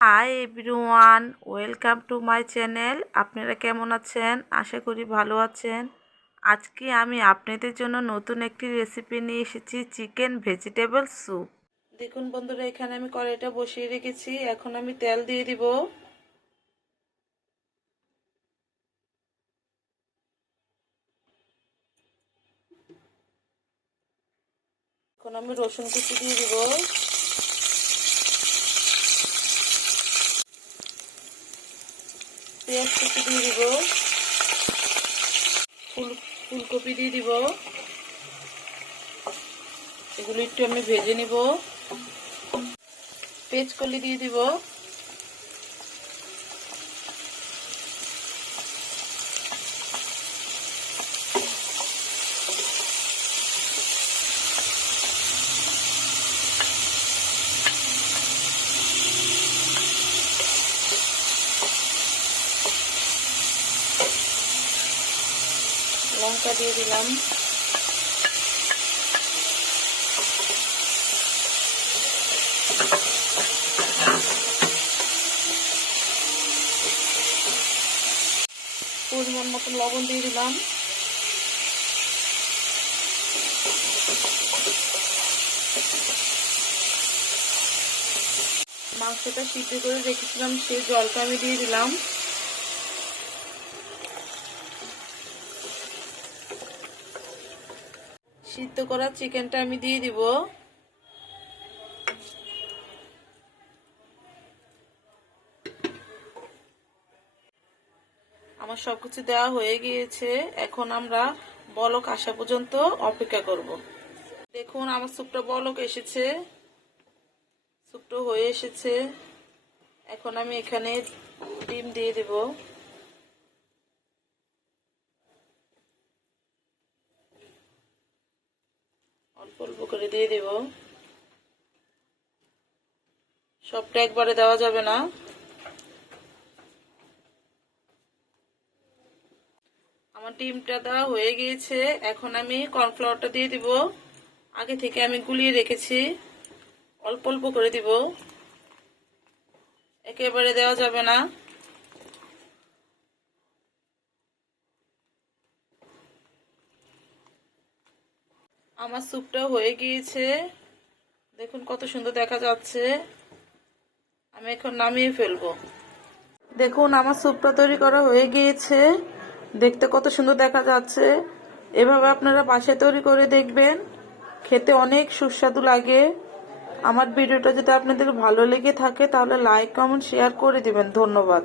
Hi everyone, welcome to my channel. আপনারা কেমন আছেন? আশা করি ভালো আছেন। আজকে আমি আপনাদের জন্য নতুন একটি রেসিপি নিয়ে এসেছি, চিকেন ভেজিটেবল স্যুপ। দেখুন বন্ধুরা, এখানে আমি কড়াইটা বসিয়ে রেখেছি। এখন আমি তেল দিয়ে দিব। এখন আমি রসুন কুচি দিয়ে দিব। পেঁয়াজ কুচি দিয়ে দিব। ফুলকপি দিয়ে দিব। এগুলো একটু আমি ভেজে নিব। পেঁয়াজকলি দিয়ে দিব। লঙ্কা দিয়ে দিলাম। পরিমাণ মতন লবণ দিয়ে দিলাম। মাংসটা সিদ্ধ করে রেখেছিলাম, সেই জলটা আমি দিয়ে দিলাম। সিদ্ধ করা চিকেনটা আমি দিয়ে দিব। আমার সবকিছু দেওয়া হয়ে গিয়েছে। এখন আমরা বলক আসা পর্যন্ত অপেক্ষা করব। দেখুন আমার স্যুপটা বলক এসেছে, স্যুপটা হয়ে এসেছে। এখন আমি এখানে ডিম দিয়ে দেব। অল্প অল্প করে দিয়ে দেব। সবটা একবারে দেওয়া যাবে না। আমার ডিমটা দেওয়া হয়ে গিয়েছে। এখন আমি কর্নফ্লাওয়ারটা দিয়ে দিব। আগে থেকে আমি গুলিয়ে রেখেছি। অল্প অল্প করে দিব, একেবারে দেওয়া যাবে না। আমার স্যুপটা হয়ে গিয়েছে। দেখুন কত সুন্দর দেখা যাচ্ছে। আমি এখন নামিয়ে ফেলবো। দেখুন আমার স্যুপটা তৈরি করা হয়ে গিয়েছে। দেখতে কত সুন্দর দেখা যাচ্ছে। এভাবে আপনারা বাসায় তৈরি করে দেখবেন, খেতে অনেক সুস্বাদু লাগে। আমার ভিডিওটা যদি আপনাদের ভালো লেগে থাকে তাহলে লাইক, কমেন্ট, শেয়ার করে দিবেন। ধন্যবাদ।